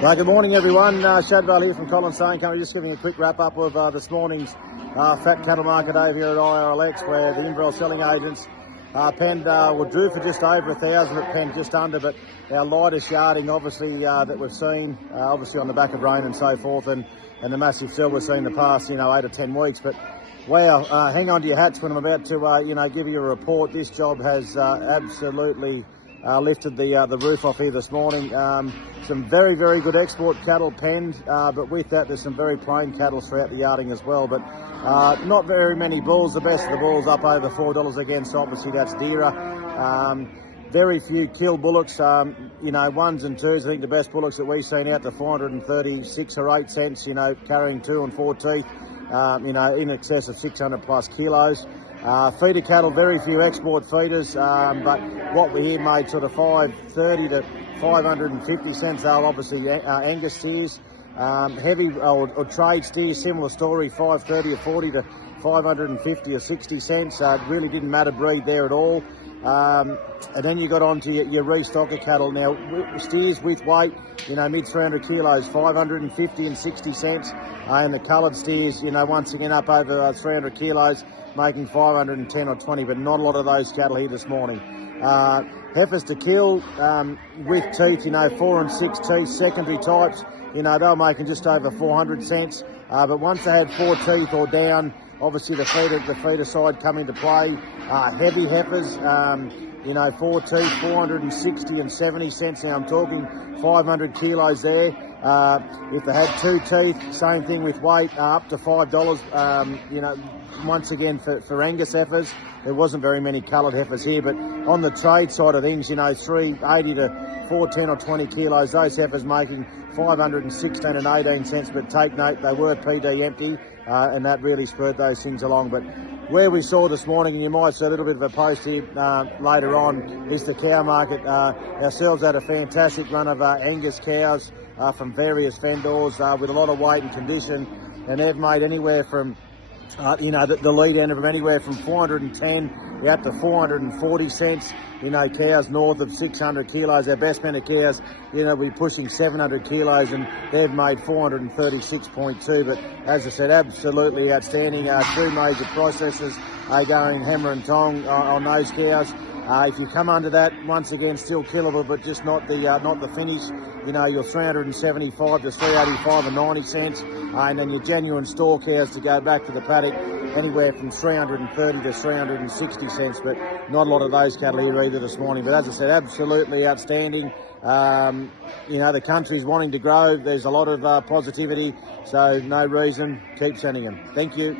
Good morning everyone, Shadwell here from Collins Saying Company, just giving a quick wrap up of this morning's fat cattle market over here at IRLX, where the Inverell selling agents penned were due for just over 1,000, but penned just under, but our lightest yarding obviously that we've seen, obviously on the back of rain and so forth, and the massive sell we've seen the past 8 or 10 weeks. But wow, hang on to your hats when I'm about to give you a report. This job has absolutely lifted the roof off here this morning. Some very, very good export cattle penned, but with that there's some very plain cattle throughout the yarding as well. But not very many bulls. The best of the bulls up over $4 against, obviously that's dearer. Very few kill bullocks, ones and twos. I think the best bullocks that we've seen out to 436 or 8 cents, carrying 2 and 4 teeth, in excess of 600 plus kilos. Feeder cattle, very few export feeders, but what we hear made sort of 530 to 550 cents. They'll obviously Angus steers. Heavy or trade steers, similar story, 530 or 40 to 550 or 60 cents. Really didn't matter breed there at all. And then you got on to your restocker cattle. Now, steers with weight, mid 300 kilos, 550 and 60 cents. And the coloured steers, once again up over 300 kilos, making 510 or 20, but not a lot of those cattle here this morning. Heifers to kill with teeth, 4 and 6 teeth, secondary types, they were making just over 400 cents. But once they had 4 teeth or down, obviously the feeder side come into play. Heavy heifers, 4 teeth, 460 and 70 cents. Now I'm talking 500 kilos there. If they had 2 teeth, same thing with weight, up to $5. Once again for Angus heifers, there wasn't very many coloured heifers here, but on the trade side of things, 380 to 410 or 20 kilos, those heifers making 516 and 18 cents. But take note, they were PD empty, and that really spurred those things along. But where we saw this morning, and you might see a little bit of a post here later on, is the cow market. Ourselves had a fantastic run of Angus cows from various vendors with a lot of weight and condition, and they've made anywhere from the lead end of them anywhere from 410 out to 440 cents. Cows north of 600 kilos. Our best men of cows, we're pushing 700 kilos, and they've made 436.2. But as I said, absolutely outstanding. 2 major processes going hammer and tong on those cows. If you come under that, once again, still killable, but just not the finish. Your 375 to 385 and 90 cents, and then your genuine store cows to go back to the paddock, anywhere from 330 to 360 cents. But not a lot of those cattle here either this morning. But as I said, absolutely outstanding. The country's wanting to grow. There's a lot of positivity, so no reason. Keep sending them. Thank you.